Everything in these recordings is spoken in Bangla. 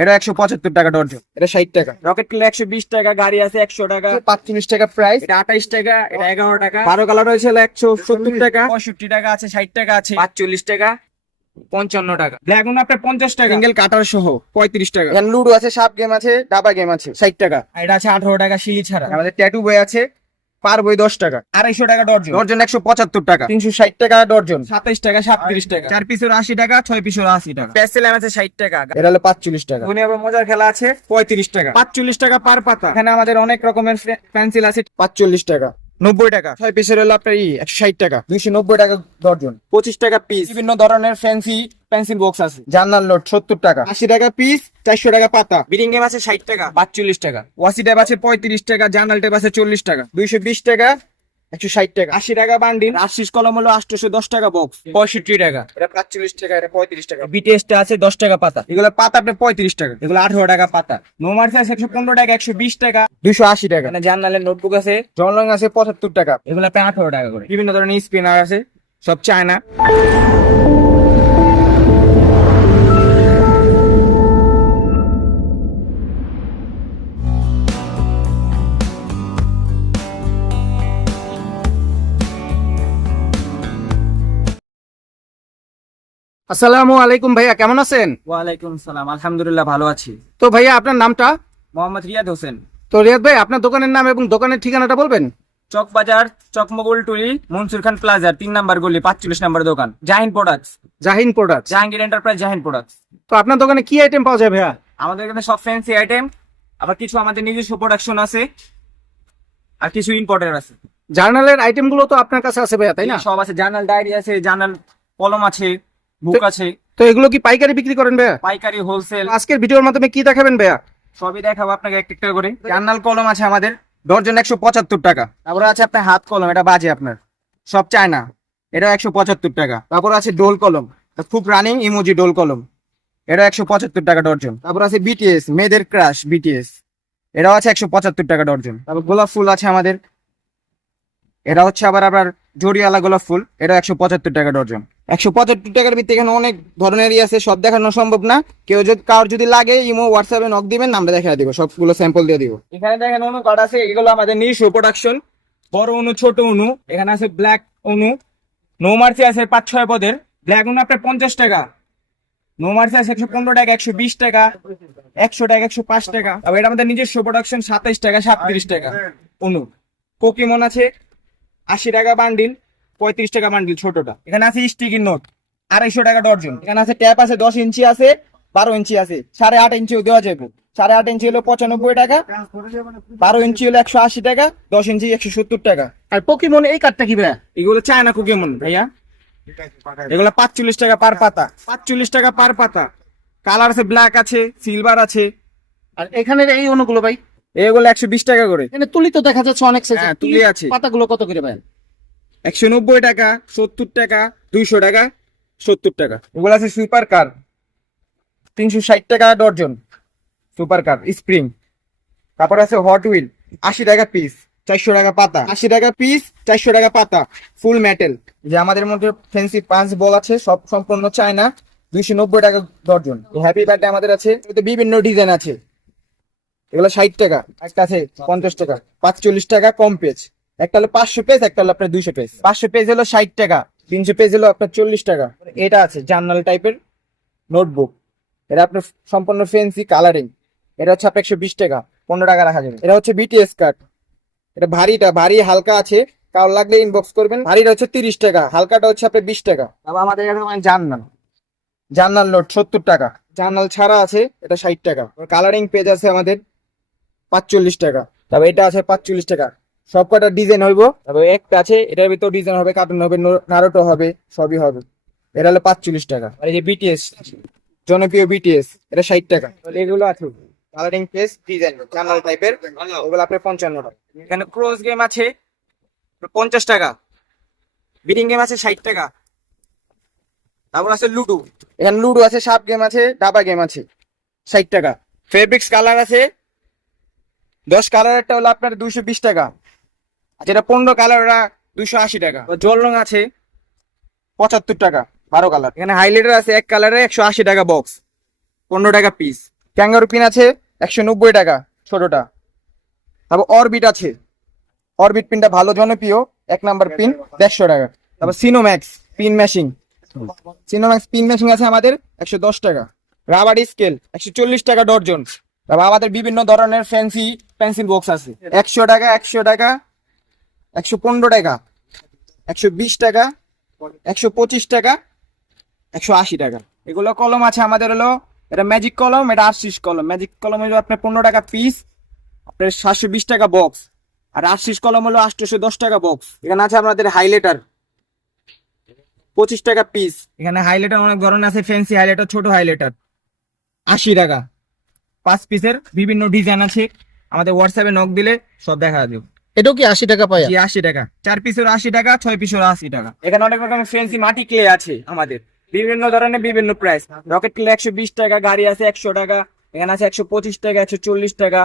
এটা একশো পঁচাত্তর টাকা ডর্জন এটা ষাট টাকা। রকেট কিলো একশো বিশ টাকা গাড়ি আছে একশো টাকা। পাঁচচল্লিশ টাকা প্রাইস এটা আঠাইশ টাকা এটা এগারো টাকা। বারো কালার রয়েছে একশো সত্তর টাকা। পঁয়ষট্টি টাকা আছে ষাট টাকা আছে। পাঁচচল্লিশ টাকা পঞ্চান্ন টাকা। ব্ল্যাক আপনার পঞ্চাশ টাকা। সিঙ্গেল কাটার সহ পঁয়ত্রিশ টাকা। লুডো আছে সাপ গেম আছে ডাবা গেম আছে ষাট টাকা। এটা আছে আঠারো টাকা শিলি ছাড়া। আমাদের ট্যাটু বই আছে। পার বই দশ টাকা। আড়াইশো টাকা ডর্জন। ডর্জন একশো পঁচাত্তর টাকা। তিনশো ষাট টাকা ডর্জন। সাতাইশ টাকা সাতত্রিশ টাকা। চার পিসের আশি টাকা ছয় পিসের আশি টাকা। প্যাসেল আছে ষাট টাকা। এটা হলো পাঁচচল্লিশ টাকা। আবার মজার খেলা আছে পঁয়ত্রিশ টাকা। পাঁচচল্লিশ টাকা পার পাতা। এখানে আমাদের অনেক রকমের পেন্সিল আছে। পাঁচচল্লিশ টাকা। নব্বই টাকা। ছয় পিসের হলো আপনার ই একশো ষাট টাকা। দুইশো নব্বই টাকা ডর্জন পঁচিশ টাকা পিস বিভিন্ন ধরনের ফ্যান্সি পেন্সিল বক্স আছে। জার্নাল নোট সত্তর টাকা। আশি টাকা পিস চারশো টাকা পাতা। বিডিং আছে ষাট টাকা। পাঁচচল্লিশ টাকা। ওয়াসি ট্যাব আছে পঁয়ত্রিশ টাকা জার্নাল টাইপ আছে চল্লিশ টাকা। দুইশো বিশ টাকা। একশো ষাট টাকা। আশি টাকা বান্ডিল। আশিস কলম হলো দশ টাকা বক্স পঁয়ষট্টি টাকা। এটা পাঁচচল্লিশ টাকা এটা পঁয়ত্রিশ টাকা। আছে দশ টাকা পাতা। এগুলো পাতা আপনার পঁয়ত্রিশ টাকা। এগুলো আঠারো টাকা পাতা। নোমার্স আছে একশো পনেরো টাকা একশো বিশ টাকা। দুইশো আশি টাকা। জার্নালের নোটবুক আছে। আছে পঁচাত্তর টাকা। এগুলো আপনার আঠারো টাকা করে। বিভিন্ন ধরনের স্পিনার আছে সব চায়না আসসালামু আলাইকুম ভাইয়া কেমন আছেন? ওয়ালাইকুম সালাম আলহামদুলিল্লাহ ভালো আছি। তো ভাইয়া আপনার নামটা? মোহাম্মদ রিয়াদ হোসেন। তো রিয়াদ ভাই আপনার দোকানের নাম এবং দোকানের ঠিকানাটা বলবেন? চক বাজার চকমগল টুলি মনসুর খান প্লাজার তিন নাম্বার গলি পাঁচচল্লিশ নাম্বার দোকান Jahin products Jahin product Jahangir enterprise Jahin products তো আপনার দোকানে কি আইটেম পাওয়া যায় ভাইয়া? আমাদের এখানে সব ফ্যান্সি আইটেম আবার কিছু আমাদের নিজস্ব প্রোডাকশন আছে আর কিছু ইম্পোর্টের আছে। জার্নালের আইটেমগুলো তো আপনার কাছে আছে ভাইয়া তাই না? সব আছে জার্নাল ডায়েরি আছে জার্নাল কলম আছে বুক আছে। তো এগুলো কি পাইকারি বিক্রি করেন ভাইয়া? পাইকারি হোলসেল আজকের ভিডিওর মাধ্যমে কি দেখাবেন ভাইয়া? সবই দেখাবো আপনাকে একটা একটা করে। জার্নাল কলম আছে আমাদের। ডর্জন একশো পঁচাত্তর টাকা। তারপরে আছে আপনার হাত কলম এটা বাজে আপনার। সব চায়না। এটা একশো পঁচাত্তর টাকা। তারপর আছে ডোল কলম। খুব রানিং ইমোজি ডোল কলম। এটা একশো পঁচাত্তর টাকা ডর্জন তারপর আছে বিটিএস মেয়েদের ক্রাশ বিটিএস এটাও আছে একশো পঁচাত্তর টাকা ডর্জন তারপর গোলাপ ফুল আছে আমাদের। এটা হচ্ছে আবার আবার জড়িয়ালা গোলাপ ফুল, এটা একশো পঁচাত্তর টাকা ডর্জন একশো পঁচাত্তর টাকার ভিত্তি এখানে অনেক ধরনেরই আছে, সব দেখানো সম্ভব না। কেউ যদি, কারোর যদি লাগে, ইমো, হোয়াটসঅ্যাপে নক দিবেন, আমরা দেখা দিব, সবগুলো স্যাম্পল দিয়ে দিব। এখানে দেখেন অনু কার্ড আছে, এগুলো আমাদের নিজস্ব প্রোডাকশন বড় অনু, ছোট অনু, এখানে আছে ব্ল্যাক অনু। নো মার্সি আছে পাঁচ ছয় পদের ব্ল্যাক অনু আপনার পঞ্চাশ টাকা। নো মার্সি আছে একশো পনেরো টাকা, একশো বিশ টাকা, একশো টাকা, একশো পাঁচ টাকা। এটা আমাদের নিজস্ব প্রোডাকশন সাতাইশ টাকা, সাতত্রিশ টাকা অনু। কোকিমন আছে আশি টাকা বান্ডিল পঁয়ত্রিশ টাকা বান্ডিল ছোটটা। এখানে আছে স্টিকির নোট আড়াইশো টাকা ডর্জন। এখানে আছে ট্যাপ আছে দশ ইঞ্চি আছে বারো ইঞ্চি আছে সাড়ে আট ইঞ্চিও দেওয়া যাবে। সাড়ে আট ইঞ্চি হলো পঁচানব্বই টাকা বারো ইঞ্চি হলো একশো আশি টাকা দশ ইঞ্চি একশো সত্তর টাকা। আর পকিমন এই কার্ডটা কি ভাইয়া? এগুলো চায়না কুকিমন ভাইয়া। এগুলো পাঁচচল্লিশ টাকা পার পাতা। পাঁচচল্লিশ টাকা পার পাতা। কালার আছে ব্ল্যাক আছে সিলভার আছে। আর এখানের এই অনুগুলো ভাই? এগুলো একশো বিশ টাকা করে। এখানে তুলি তো দেখা যাচ্ছে অনেক এর। হ্যাঁ, তুলি আছে। পাতাগুলো কত করে ভাই? একশো নব্বই টাকা সত্তর টাকা দুইশো টাকা সত্তর টাকা। এগুলো আছে সুপার কার। তিনশো ষাট টাকা ডর্জন সুপার কার স্প্রিং। তারপর আছে হট হুইল আশি টাকা পিস চারশো টাকা পাতা। আশি টাকা পিস চারশো টাকা পাতা ফুল মেটেল যে আমাদের মধ্যে ফ্যান্সি পাঁচ বল আছে সব সম্পূর্ণ চায়না দুইশো নব্বই টাকা ডর্জন হ্যাপি বার্থডে আমাদের আছে। এতে বিভিন্ন ডিজাইন আছে। এগুলো ষাট টাকা, একটা আছে পঞ্চাশ টাকা, পাঁচচল্লিশ টাকা কম পেজ একটা হলো পাঁচশো পেজ একটা হলো আপনার দুইশো পেজ পাঁচশো পেজ হলো ষাট টাকা, তিনশো পেজ হলো আপনার চল্লিশ টাকা। এটা আছে জার্নাল টাইপের নোটবুক। এটা আপনার সম্পূর্ণ ফেন্সি কালারিং এটা হচ্ছে আপনার একশো বিশ টাকা, পনেরো টাকা রাখা যাবে। এটা হচ্ছে বিটিএস কার্ড এটা ভারীটা, ভারী হালকা আছে। কারও লাগলে ইনবক্স করবেন। ভারীটা হচ্ছে তিরিশ টাকা, হালকাটা হচ্ছে আপনার বিশ টাকা। আবার আমাদের এখানে জার্নাল। জার্নাল নোট, সত্তর টাকা। জার্নাল ছাড়া আছে, এটা ষাট টাকা। কালারিং পেজ আছে আমাদের। পাঁচচল্লিশ টাকা। তারপর এটা আছে পাঁচচল্লিশ টাকা। সব কটা ডিজাইন হইব। তারপর একটা আছে, এটার ভিতর ডিজাইন হবে কার্টুন হবে নারোটো হবে, সবই হবে। এটা হলো পাঁচচল্লিশ টাকা। আর এই যে বিটিএস জনপ্রিয় বিটিএস এটা ষাট টাকা। এগুলো আছে। কালারিং পেজ ডিজাইন জার্নাল টাইপের ওগুলো আপনার পঞ্চান্ন টাকা। এখানে ক্রস গেম আছে, পঞ্চাশ টাকা। বিডিং গেম আছে ষাট টাকা। তারপর আছে লুডো এখানে লুডো আছে সাপ গেম আছে ডাবা গেম আছে, ষাট টাকা। ফেব্রিক্স কালার আছে দশ কালারেরটা হলো আপনার দুইশো বিশ টাকা যেটা পনেরো কালার ওরা দুইশো আশি টাকা। জল রং আছে। পঁচাত্তর টাকা বারো কালার এখানে হাইলাইটার আছে এক কালারে একশো আশি টাকা বক্স পনেরো টাকা পিস ক্যাঙ্গারু পিন আছে একশো নব্বই টাকা ছোটটা। তারপর অরবিট আছে। অরবিট পিনটা ভালো জনপ্রিয় এক নাম্বার পিন দেড়শো টাকা। তারপর সিনোম্যাক্স পিন ম্যাশিং সিনোম্যাক্স পিন ম্যাশিং আছে আমাদের একশো দশ টাকা। রাবার স্কেল একশো চল্লিশ টাকা ডর্জন। তারপর আমাদের বিভিন্ন ধরনের ফ্যান্সি পেন্সিল বক্স আছে। একশো টাকা একশো টাকা, একশো পনেরো টাকা, একশো বিশ টাকা, একশো পঁচিশ টাকা, একশো আশি টাকা। এগুলো কলম আছে আমাদের হলো, এটা ম্যাজিক কলম, এটা আশিস কলম। ম্যাজিক কলম হলো আপনার পনেরো টাকা পিস আপনার সাতশো বিশ টাকা বক্স আর আশিস কলম হলো আটশোশো দশ টাকা বক্স এখানে আছে আপনাদের হাইলাইটার পঁচিশ টাকা পিস এখানে হাইলাইটার অনেক ধরনের আছে ফ্যান্সি হাইলাইটার ছোট হাইলাইটার আশি টাকা। পাঁচ পিসের বিভিন্ন ডিজাইন আছে। আমাদের হোয়াটসঅ্যাপে নক দিলে সব দেখা দেবো এটাও কি আশি টাকা পায়? জি আশি টাকা। চার পিসের আশি টাকা ছয় পিসের আশি টাকা। এখানে অনেক রকমের ফ্যান্সি মাটি ক্লে আছে আমাদের। বিভিন্ন ধরনের বিভিন্ন প্রাইস রকেট ক্লে একশো বিশ টাকা গাড়ি আছে একশো টাকা এখানে আছে একশো পঁচিশ টাকা একশো চল্লিশ টাকা।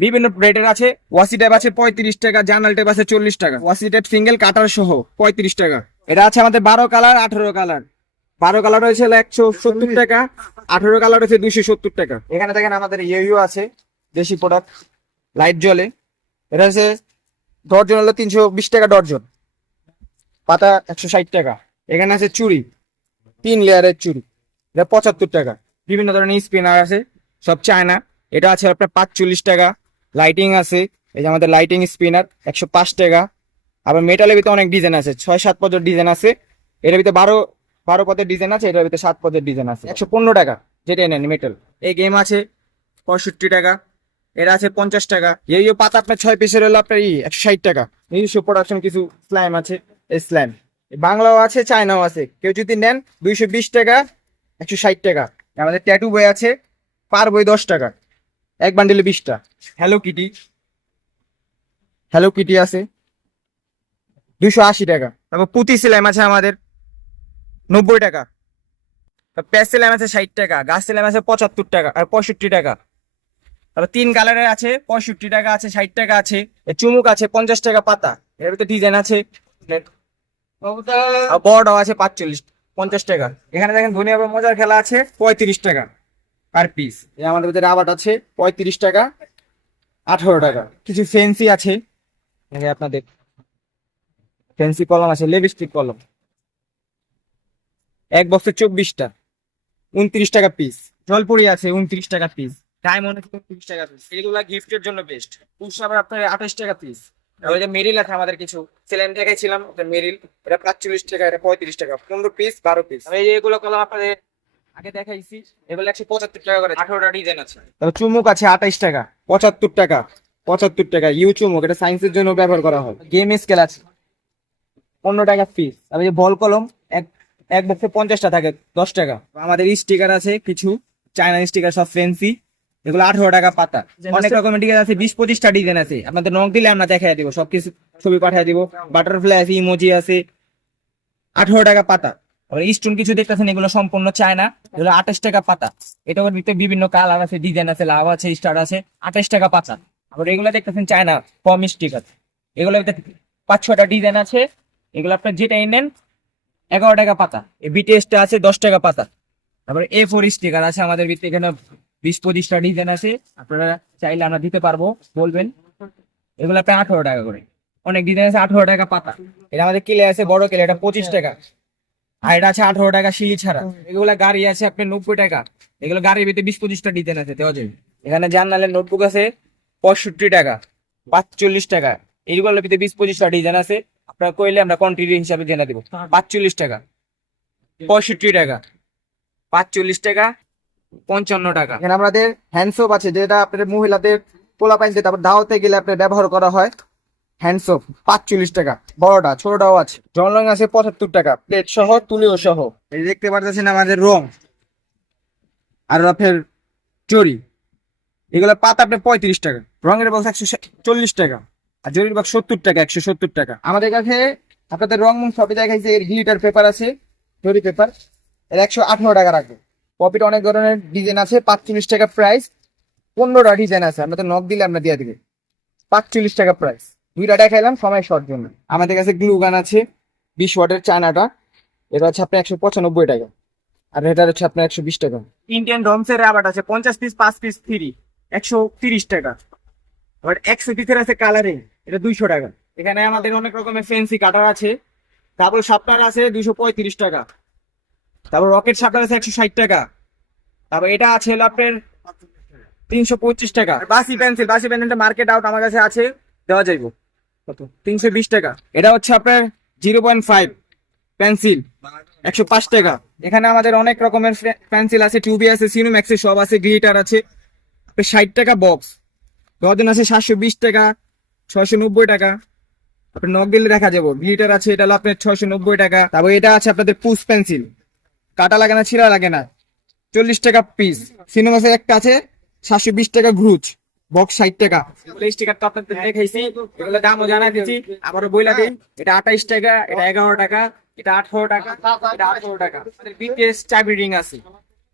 বিভিন্ন রেটের আছে ওয়াসি ট্যাপ আছে পঁয়ত্রিশ টাকা জার্নাল ট্যাপ আছে চল্লিশ টাকা। ওয়াসি ট্যাপ সিঙ্গেল কাটার সহ পঁয়ত্রিশ টাকা। এটা আছে আমাদের বারো কালার আঠারো কালার বারো কালার হয়েছে একশো সত্তর টাকা আঠারো কালার হয়েছে দুইশো সত্তর টাকা। এখানে দেখেন আমাদের ইউ আছে দেশি প্রোডাক্ট লাইট জ্বলে। এটা হচ্ছে ডর্জন হলো তিনশো বিশ টাকা ডর্জন পাতা একশো ষাট টাকা। এখানে আছে চুড়ি, তিন লেয়ারের চুড়ি। এটা পঁচাত্তর টাকা। বিভিন্ন ধরনের স্পিনার আছে, সব চায়না। এটা আছে আপনার পাঁচচল্লিশ টাকা। লাইটিং আছে, এই যে আমাদের লাইটিং স্পিনার একশো পাঁচ টাকা। আবার মেটালের ভিতরে অনেক ডিজাইন আছে, ছয় সাত পদের ডিজাইন আছে। এটার ভিতরে বারো বারো পদের ডিজাইন আছে, এটার ভিতরে সাত পদের ডিজাইন আছে। একশো পনেরো টাকা, যেটা নেন মেটাল এই গেম আছে, পঁয়ষট্টি টাকা। এটা আছে পঞ্চাশ টাকা। এই পাতা আপনার ছয় পিসের হলো আপনার ই একশো ষাট টাকা। নিজস্ব প্রোডাকশন কিছু স্ল্যাম আছে, এই স্ল্যাম বাংলাও আছে, চায়নাও আছে। কেউ যদি নেন দুইশো বিশ টাকা, একশো ষাট টাকা। আমাদের ট্যাটু বই আছে, পার বই দশ টাকা। এক বান্ডিলে বিশটা হ্যালো কিটি হ্যালো কিটি আছে। দুশো আশি টাকা। তারপর পুঁতি সিলাইম আছে আমাদের, নব্বই টাকা। প্যাস সিলাইম আছে ষাট টাকা, গাছ সিলাইম আছে পঁচাত্তর টাকা আর পঁয়ষট্টি টাকা। তারপর তিন কালারের আছে পঁয়ষট্টি টাকা আছে ষাট টাকা আছে চুমুক আছে পঞ্চাশ টাকা পাতা এর ভিতরে ডিজাইন আছে বড় আছে পাঁচচল্লিশ পঞ্চাশ টাকা। এখানে দেখেন ধনিয়া মজার খেলা আছে পঁয়ত্রিশ টাকা পার পিস আমাদের ভিতরে রাবার আছে পঁয়ত্রিশ টাকা আঠারো টাকা। কিছু ফেন্সি আছে আপনাদের। ফেন্সি কলম আছে লিপস্টিক কলম। এক বক্সে চব্বিশটা উনত্রিশ টাকা পিস জলপুরি আছে উনত্রিশ টাকা পিস ডায়মন্ড উনত্রিশ টাকা পিস এগুলা গিফটের জন্য বেস্ট পুষ আবার আপনার আঠাশ টাকা পিস ওই যে মেরিল আছে আমাদের কিছু। সেলেন দেখাইছিলাম মেরিল এটা পাঁচচল্লিশ টাকা, এটা পঁয়ত্রিশ টাকা। পনেরো পিস বারো পিস এই এগুলো কলম আপনাদের আগে দেখাইছি, এগুলো একশো পঁচাত্তর টাকা করে। আঠারোটা ডিজাইন আছে। তারপর চুমুক আছে আঠাইশ টাকা, পঁচাত্তর টাকা পঁচাত্তর টাকা ইউ চুমুক। এটা সায়েন্সের জন্য ব্যবহার করা হয়। গেম স্কেল আছে। পনেরো টাকা পিস তারপর যে বল কলম, এক এক বক্সে পঞ্চাশটা থাকে, দশ টাকা। আমাদের স্টিকার আছে কিছু চায়না স্টিকার সব ফ্যান্সি এগুলো আঠারো টাকা পাতা। অনেক রকমের ডিজাইন আছে বিশ পঁচিশটা ডিজাইন আছে। আপনাদের নখ দিলে আমরা দেখাই দিব সবকিছু ছবি পাঠিয়ে দিব। বাটারফ্লাই আছে ইমোজি আছে। আঠারো টাকা পাতা। আবার স্টোন কিছু দেখতেছেন এগুলো সম্পূর্ণ চায়না। এগুলো আঠাশ টাকা পাতা। এটা ভিতরে বিভিন্ন কালার আছে ডিজাইন আছে লাভ আছে স্টার আছে আঠাশ টাকা পাতা। আবার এগুলো দেখতেছেন চায়না কম স্টিক আছে। এগুলো পাঁচ ছটা ডিজাইন আছে। এগুলো আপনার যেটাই নেন এগারো টাকা পাতা। এই বিটিএসটা আছে দশ টাকা পাতা। তারপরে এ ফোর স্টিকার আছে আমাদের ভিতরে এখানে বিশ পঁচিশটা ডিজাইন আছে, আপনারা চাইলে আমরা দিতে পারব, বলবেন। এগুলো আপনার আঠারো টাকা করে। অনেক ডিজাইন আছে আঠারো টাকা পাতা। এটা আমাদের কিলে আছে, বড় কিলে, এটা পঁচিশ টাকা। আর এটা আছে আঠারো টাকা সিঁড়ি ছাড়া। এগুলো গাড়ি আছে আপনার নব্বই টাকা। এগুলো গাড়ির ভিতরে বিশ পঁচিশটা ডিজাইন আছে এখানে জার্নালের নোটবুক আছে, পঁয়ষট্টি টাকা, পাঁচচল্লিশ টাকা। এইগুলোর ভিতরে বিশ পঁচিশটা ডিজাইন আছে। আপনারা কইলে আমরা কোয়ান্টিটি হিসাবে জেনে দেবো। পাঁচচল্লিশ টাকা, পঁয়ষট্টি টাকা, পাঁচচল্লিশ টাকা পঞ্চান্ন টাকা। এখানে আমাদের হ্যান্ডসোপ আছে, যেটা আপনাদের মহিলাদের পোলা পাইনতে তারপর দাওয়াতে গেলে আপনার ব্যবহার করা হয়। হ্যান্ডসোপ পাঁচচল্লিশ টাকা। বড়টা, ছোটটাও আছে। জল রং আছে পঁচাত্তর টাকা। প্লেট সহ, তুলিও সহ। এই দেখতে পারতেছেন আমাদের রং। আর আপনার চড়ি এগুলো পাতা আপনার পঁয়ত্রিশ টাকা। রঙের বক্স একশো চল্লিশ টাকা। আর জরির বক্স সত্তর টাকা, একশো সত্তর টাকা। আমাদের কাছে আপনাদের রং মং সবই দেখাইছে, এর গ্লিটার পেপার আছে জরি পেপার এর একশো আঠারো টাকা রাখবে। পপিট অনেক ধরনের ডিজাইন আছে, পাঁচচল্লিশ টাকা প্রাইস পনেরোটা ডিজাইন আছে আপনাদের নখ দিলে আমরা দিয়ে দিবে। পাঁচচল্লিশ টাকা প্রাইস দুইটা দেখাইলাম, সময় শর্ট জন্য। আমাদের কাছে গ্লু গান আছে, বিশ ওয়াটের চায়নাটা। এটা হচ্ছে আপনার একশো পঁচানব্বই টাকা। আর এটা হচ্ছে আপনার একশো বিশ টাকা। ইন্ডিয়ান ডমসের রাবার আছে, পঞ্চাশ পিস পাঁচ পিস ফ্রি একশো তিরিশ টাকা। আবার একশো পিসের আছে কালারিং এটা দুইশো টাকা। এখানে আমাদের অনেক রকমের ফেন্সি কাটার আছে। তারপর শার্পনার আছে, দুইশো পঁয়ত্রিশ টাকা। তারপর রকেট শার্পনার আছে একশো ষাট টাকা। তারপর এটা আছে হলো আপনার তিনশো পঁচিশ টাকা। বাসি পেন্সিল বাসি পেন্সিলটা মার্কেট আউট আমার কাছে আছে দেওয়া যাইব। কত? তিনশো বিশ টাকা। এটা হচ্ছে আপনার জিরো পয়েন্ট ফাইভ পেন্সিল একশো পাঁচ টাকা। এখানে আমাদের অনেক রকমের পেন্সিল আছে টিউবি আছে সিনোম্যাক্সের সব আছে গ্লিটার আছে। ষাট টাকা বক্স গর্জন আছে সাতশো বিশ টাকা ছয়শো নব্বই টাকা। আপনার দিলে দেখা যাব। গ্লিটার আছে এটা হলো আপনার ছয়শো নব্বই টাকা। তারপর এটা আছে আপনাদের পুশ পেন্সিল কাটা লাগে না ছিঁড়া লাগে না। চল্লিশ টাকা পিস সিনেমাসের একটা আছে সাতশো বিশ টাকা ঘুরুচ বক্স ষাট টাকা। স্টিকার তো আপনাদের দেখাইছি এগুলো দামও জানাই দিচ্ছি। আবারও বইলা দিই এটা আঠাইশ টাকা এটা এগারো টাকা এটা আঠারো টাকা এটা আঠারো টাকা। বিটিএস চাবি রিং আছে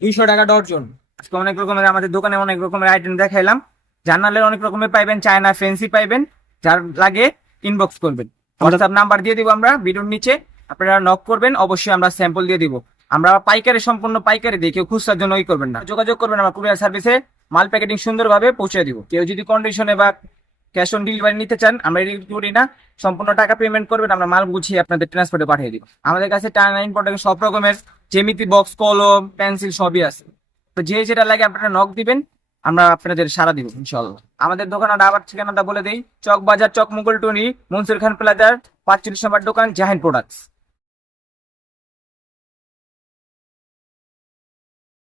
দুইশো টাকা ডর্জন আজকে অনেক রকমের আমাদের দোকানে অনেক রকমের আইটেম দেখাইলাম। জানালে অনেক রকমের পাইবেন চায়না ফেন্সি পাইবেন যার লাগে ইনবক্স করবেন। হোয়াটসঅ্যাপ নাম্বার দিয়ে দিব আমরা ভিডিওর নিচে। আপনারা নক করবেন অবশ্যই আমরা স্যাম্পল দিয়ে দিব। আমরা পাইকারি সম্পূর্ণ পাইকারি দিয়ে কেউ খুচরার জন্য ওই করবেন না। যোগাযোগ করবেন আমার কুরিয়ার সার্ভিসে, মাল প্যাকেটিং সুন্দরভাবে পৌঁছে দিব। কেউ যদি কন্ডিশনে বা ক্যাশ অন ডেলিভারি নিতে চান, আমরা এটি করি না। সম্পূর্ণ টাকা পেমেন্ট করবেন, আমরা মাল গুছিয়ে আপনাদের ট্রান্সপোর্টে পাঠিয়ে দিব। আমাদের কাছে টানা ইম্পোর্টের সব রকমের জেমিতি বক্স কলম পেন্সিল সবই আছে। তো যে যেটা লাগে আপনারা নক দিবেন, আমরা আপনাদের সারা দিব ইনশাল্লাহ আমাদের দোকান আবার ঠিকানাটা বলে দেই চক বাজার চক মুগল টুনি মনসুর খান প্লাজার, পাঁচচল্লিশ নম্বর দোকান, জাহিন প্রোডাক্টস